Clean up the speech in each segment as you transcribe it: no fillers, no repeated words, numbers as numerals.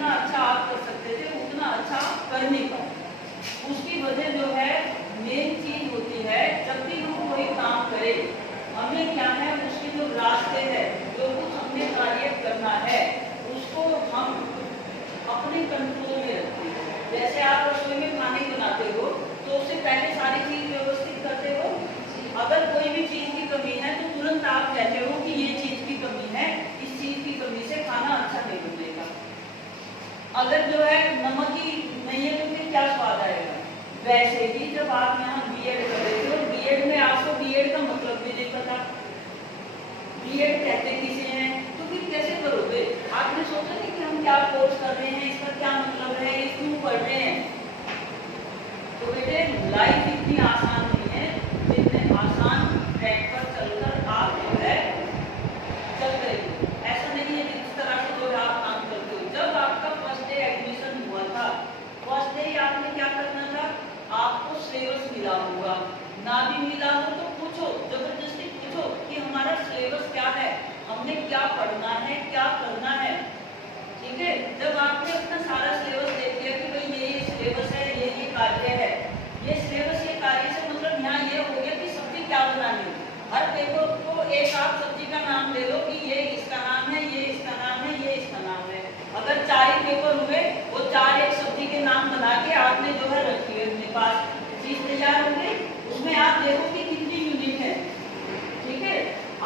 जितना अच्छा आप कर सकते थे उतना अच्छा आप कर नहीं पाए। उसकी वजह जो है मेन चीज होती है, जब भी हम कोई काम करें हमें क्या है उसके जो रास्ते हैं, जो कुछ हमने कार्य करना है उसको हम अपने कंट्रोल में रखते हैं। जैसे आप रसोई में खाने बनाते हो तो उससे पहले सारी चीज व्यवस्थित करते हो। अगर कोई भी चीज की कमी है तो तुरंत आप कहते हो कि ये चीज की कमी है, इस चीज की कमी से खाना अच्छा नहीं बनेगा। अगर जो है नमक ही नहीं है तो फिर क्या स्वाद आएगा। वैसे ही जब आप यहाँ बीएड कर रहे थे, बीएड में आपको बीएड का मतलब भी नहीं पता, बीएड कहते किसे हैं, तो फिर कैसे करोगे। आपने सोचा नहीं कि हम क्या कोर्स कर रहे हैं, इसका क्या मतलब है, ये क्यों पढ़ रहे हैं। तो बेटे लाइफ इतनी आसान नहीं है जितने आसान ट्रैक पर चलकर आप जो है चल रहे हो। ऐसा नहीं है कि जिस तरह से जो आप काम करते हो। जब आपका फर्स्ट डे एडमिशन हुआ था, फर्स्ट डे आपने क्या करना था, आपको सिलेबस मिला होगा, ना भी मिला हो तो पूछो, जबरदस्ती पूछो कि हमारा सिलेबस क्या है, हमने क्या पढ़ना है, क्या करना है। ठीक है, जब आपने अपना सारा सिलेबस देख लिया कि भाई ये सिलेबस है, ये कार्य है, ये सिलेबस ये कार्य से मतलब यहाँ ये हो गया कि सब्जी क्या बनानी है। हर पेपर को एक आप सब्जी का नाम दे दो कि ये इसका नाम है, ये इसका नाम है, ये इसका नाम है। अगर 4 ही पेपर हुए, वो 4 एक सब्जी के नाम बना के आपने जो है रखी है अपने पास, चीज तैयार हो गई। उसमें आप देखो कि कितनी यूनिक है। ठीक है,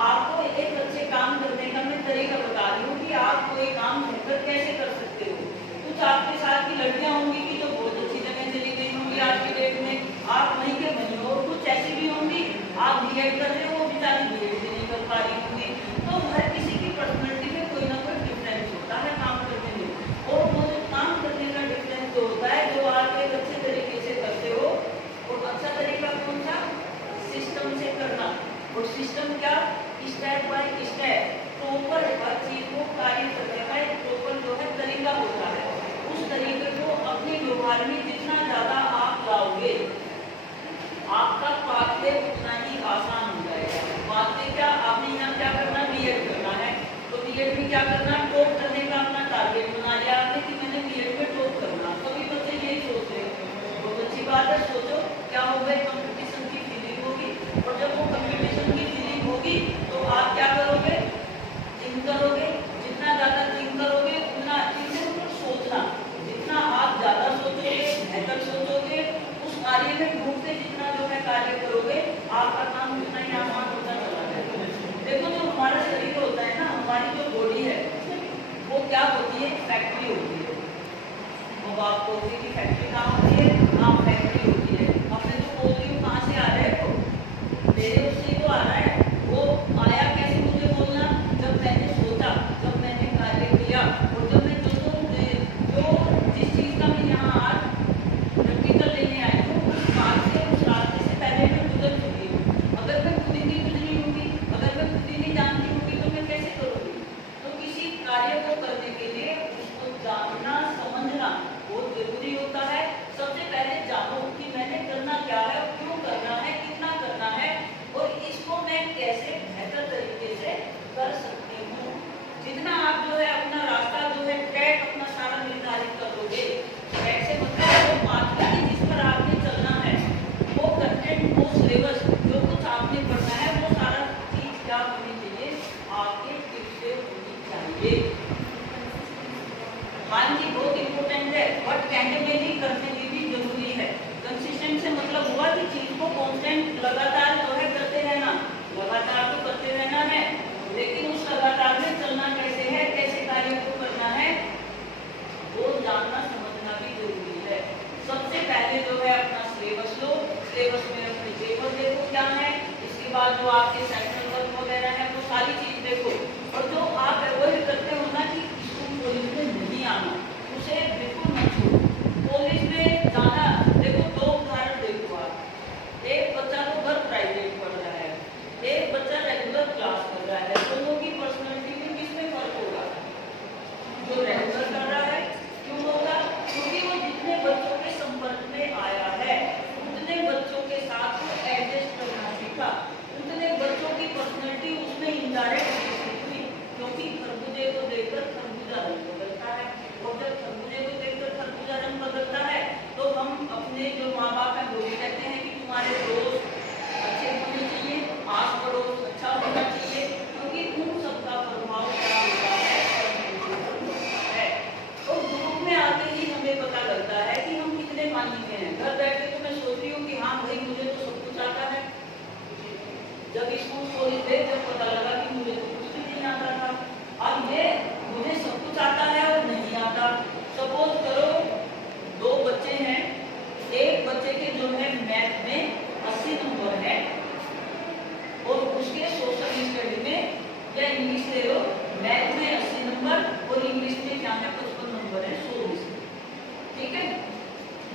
आपको एक अच्छे काम करने का मैं तरीका बता रही हूँ कि आप कोई काम बेहतर कैसे कर सकते हो। कुछ आपके साथ की लड़कियां होंगी कि जो बहुत अच्छी जगह चली गई होंगी आज की डेट में, आप वहीं के बनी हो, और कुछ ऐसी भी होंगी आप बीएड कर रहे हो, वो बेचारी बीएड भी नहीं कर पा रही होंगी। तो हर किसी की पर्सनैलिटी में कोई ना कोई डिफरेंस होता है काम करने में, और वो जो काम करने का डिफरेंस जो होता है, जो आप एक अच्छे तरीके से करते हो, और अच्छा तरीका कौन सा, सिस्टम से करना। और सिस्टम क्या, स्टेप बाय स्टेप प्रॉपर हर चीज को कार्य करने का एक प्रॉपर जो है तरीका होता है। उस तरीके को अपने व्यवहार में जितना ज्यादा आप लाओगे, आपका पाथवे उतना ही आसान हो जाएगा। पाथवे क्या, आपने यहाँ क्या करना, बीएड करना है, तो बीएड में क्या करना, टॉप करने का अपना टारगेट बना लिया आपने कि मैंने बीएड में टॉप करना। सभी बच्चे यही सोच रहे हैं, बहुत अच्छी बात है, सोचो क्या होगा, कंपटीशन की फीलिंग होगी। और जब वो कंपटीशन की फीलिंग होगी तो आप क्या करोगे, थिंक करोगे। जितना ज्यादा थिंक करोगे उतना सोचना, जितना आप ज्यादा सोचोगे, बेहतर सोचोगे, उस कार्य में डूबते जितना जो है कार्य करोगे, आपका काम उतना ही आसान होता चला जाएगा। देखो जो हमारा शरीर होता है ना, हमारी जो बॉडी है वो क्या होती है, फैक्ट्री होती है। अब आप कॉफी की फैक्ट्री कहाँ होती है, हाँ फैक्ट्री होती है। अपने जो बोल रही हूँ कहाँ से आ रहा है, वो मेरे उससे तो आ रहा है। वो आया कैसे मुझे बोलना, जब मैंने सोचा, जब मैंने कार्य किया, और जब मैं जो जिस चीज का मैं यहाँ आज प्रैक्टिकल लेने आई हूँ, उस बात से, उस रास्ते से पहले मैं गुजर चुकी हूँ। अगर मैं खुद ही नहीं गुजरी होगी, अगर मैं खुद ही नहीं जानती होगी तो मैं कैसे करूँगी। तो किसी कार्य को करने के लिए उसको जानना समझना बहुत जरूरी होता है। सबसे पहले जानो कि मैंने करना क्या है, क्यों करना है, कितना करना है, और इसको मैं कैसे बेहतर तरीके से कर सकती हूँ। जितना आप जो है अपना रास्ता जो है ट्रैक अपना सारा निर्धारित कर लोगे, ट्रैक से मतलब वो पाथवे जिस पर आपने चलना है, वो कंटेंट, वो सिलेबस, जो कुछ आपने पढ़ना है, वो सारा चीज क्या होनी चाहिए, आपके टिप से होनी चाहिए। हाँ जी, बहुत इंपॉर्टेंट है, बट कहने में नहीं करने में भी जरूरी है। कंसिस्टेंट से मतलब हुआ कि चीज को कांस्टेंट लगातार जो है करते रहना, लगातार तो करते रहना है, लेकिन उस लगातार में चलना कैसे है, कैसे कार्य को करना है, वो जानना समझना भी जरूरी है। सबसे पहले जो है अपना सिलेबस लो, सिलेबस में अपने पेपर देखो क्या है, इसके बाद जो आपके सेक्शनल वर्क वगैरह है वो सारी चीज देखो। और जो आप अवॉइड करते हो ना कि स्कूल कॉलेज में नहीं आना, उसे बिल्कुल मत छोड़ो। कॉलेज में जाना, देखो दो उदाहरण देखो आप, एक बच्चा तो घर प्राइवेट पढ़ रहा है, एक बच्चा रेगुलर क्लास कर रहा है, दोनों की पर्सनैलिटी में किसमें फर्क होगा, जो रेगुलर कर रहा है। क्यों होगा, क्योंकि वो जितने बच्चों के संपर्क में आया है, उतने बच्चों के साथ वो एडजस्ट करना सीखा, उतने बच्चों की पर्सनैलिटी उसमें इनडायरेक्ट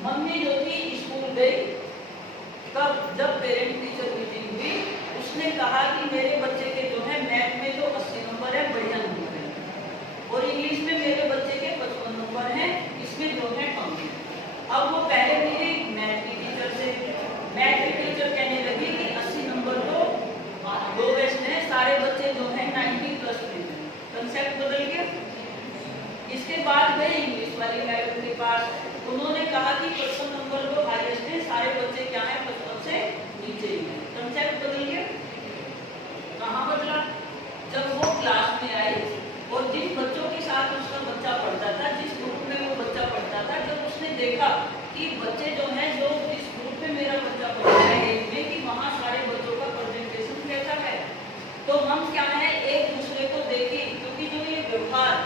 मम्मी जो थी स्कूल गई, कब जब पेरेंट टीचर मीटिंग हुई, उसने कहा कि मेरे बच्चे के जो है मैथ में जो 80 नंबर है बढ़िया नंबर है, और इंग्लिश में मेरे बच्चे के 55 नंबर हैं, इसमें जो है कम है। अब वो पहले मेरी मैथ की टीचर से, मैथ की टीचर कहने लगी कि 80 नंबर तो दो बेस्ट है, सारे बच्चे जो है 90 प्लस में है। कंसेप्ट बदल गया। इसके बाद गए इंग्लिश वाली मैडम के पास, उन्होंने कहा कि 55 नंबर तो हाईएस्ट है, सारे बच्चे क्या है 55 से नीचे ही है। कंसेप्ट बदल गया। कहाँ बदला? जब वो क्लास में आई और जिन बच्चों के साथ उसका बच्चा पढ़ता था, जिस ग्रुप में वो बच्चा पढ़ता था, जब उसने देखा कि बच्चे जो हैं जो जिस ग्रुप में मेरा बच्चा पढ़ता है में कि वहाँ सारे बच्चों का प्रेजेंटेशन कैसा है, तो हम क्या है एक दूसरे को देखें, क्योंकि जो ये व्यवहार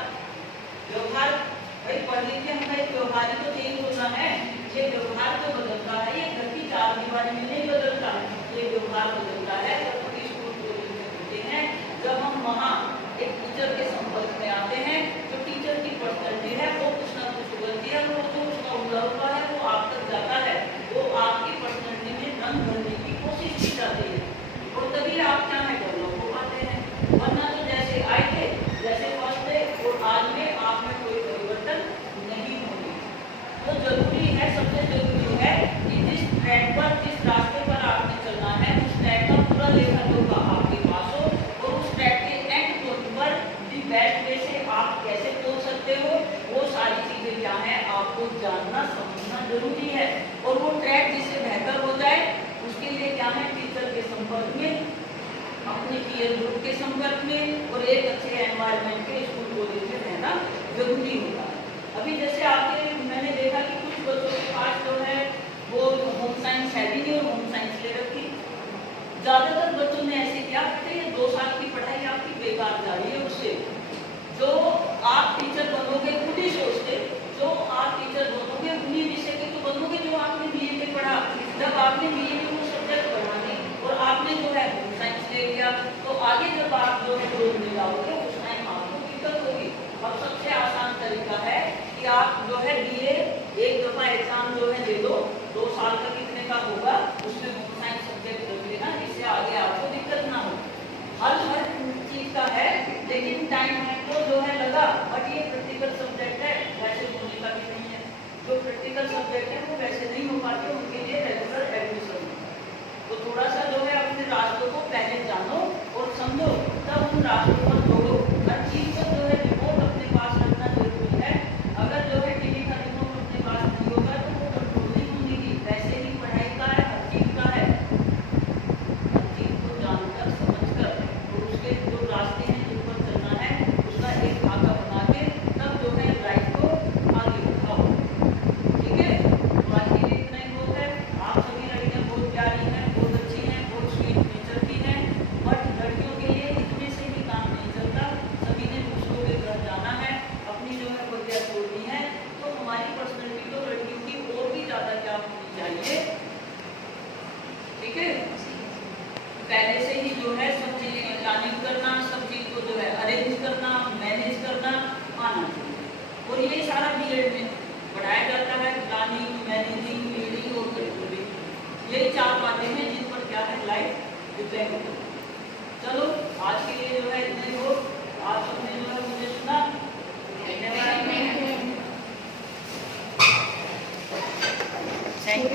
भाई पढ़ लिख के हमें एक व्यवहार ही तो चेंज होना है, ये व्यवहार जो बदलता है ये घर की चार दीवारी में नहीं बदलता, ये व्यवहार बदलता है जब स्कूल होते हैं, जब हम वहाँ एक टीचर के संपर्क में आते हैं, जो टीचर की पर्सनैलिटी है वो कुछ ना कुछ बोलती है, वो जो उसका उड़ा हुआ है वो आप तक जाता है, वो आपकी पर्सनैलिटी में रंग भरने की कोशिश की जाती है, और तभी आप क्या है डेवलप हो पाते हैं। वरना तो जैसे आए थे जैसे फर्स्ट डे और आज में आप में कोई परिवर्तन नहीं होगी। तो जरूरी है, सबसे जरूरी है कि जिस ट्रैक पर, जिस रास्ते पर आपने चलना है, उस ट्रैक का पूरा लेखा जोखा आपके पास हो, और उस ट्रैक के एंड पॉइंट पर दी बेस्ट वे से आप कैसे पहुंच सकते हो, वो सारी चीजें क्या है आपको जानना समझना जरूरी है। और वो ट्रैक जिससे बेहतर हो जाए उसके लिए क्या है टीचर के संपर्क में, अपने पीयर ग्रुप के संपर्क में, और एक अच्छे एनवायरनमेंट के स्कूल कॉलेज में रहना जरूरी होता है। अभी जैसे आपके मैंने देखा कि कुछ बच्चों के पास जो है वो होम साइंस है भी नहीं और होम साइंस ले रखी। ज्यादातर बच्चों ने ऐसे किया बेटे ये 2 साल की पढ़ाई आपकी बेकार जा रही है, उससे जो आप टीचर बनोगे खुद ही सोचते, जो आप टीचर बनोगे उन्हीं विषय के तो बनोगे जो आपने बीए में पढ़ा। जब आपने बीए में वो सब्जेक्ट पढ़ाने और आपने जो है होम साइंस ले लिया, तो आगे जब आप जो है रोड में जाओगे उस टाइम आपको दिक्कत होगी। अब सबसे आसान तरीका है कि आप जो है बीए एक दफा एग्जाम जो है दे दो, 2 साल का कितने का होगा उसमें होम साइंस सब्जेक्ट रख लेना, इससे आगे आपको दिक्कत ना हो। हर चीज का है, लेकिन टाइम है तो जो है लगा, बट ये प्रैक्टिकल सब्जेक्ट है, वैसे होने का भी नहीं है। जो प्रैक्टिकल सब्जेक्ट है वो वैसे नहीं हो पाते, उनके लिए रेगुलर एडमिशन। तो थोड़ा सा जो है अपने रास्तों को पहले जानो और समझो, तब उन रास्तों पर दौड़ो। हर चीज को जो है रिमोट अपने पास रखना जरूरी है। अगर जो है टीवी का रिमोट अपने पास नहीं होगा तो वो कंट्रोल नहीं होगी। वैसे ही पढ़ाई का है, हर चीज का है, हर चीज को जानकर समझकर और उसके जो रास्ते हैं जिन पर चलना है उसका एक खाका बना के तब जो है लाइफ को आगे बढ़ाओ। ठीक है, तो आज के लिए इतना ही बहुत है। आप सभी लड़कियां बहुत प्यारी हैं, बहुत अच्छी हैं, बहुत स्वीट नेचर की हैं, बट लड़कियों के लिए इतने से ही काम नहीं चलता, सभी ने दूसरों के घर जाना है, अपनी जो है बगिया छोड़नी है। तो हमारी पर्सनैलिटी तो लड़कियों की और भी ज्यादा क्या होनी चाहिए, ठीक है, पहले से ही जो है सब चीज की प्लानिंग करना, सब चीज को जो है अरेंज करना, मैनेज करना आना चाहिए। और ये सारा बीएड में पढ़ाया जाता है, प्लानिंग, मैनेजिंग, लीडिंग और करिकुलम। ये 4 बातें हैं जिन पर क्या है लाइफ डिपेंड होती है। चलो आज के लिए जो है इतना ही हो। आप सबने जो है मुझे सुना, धन्यवाद।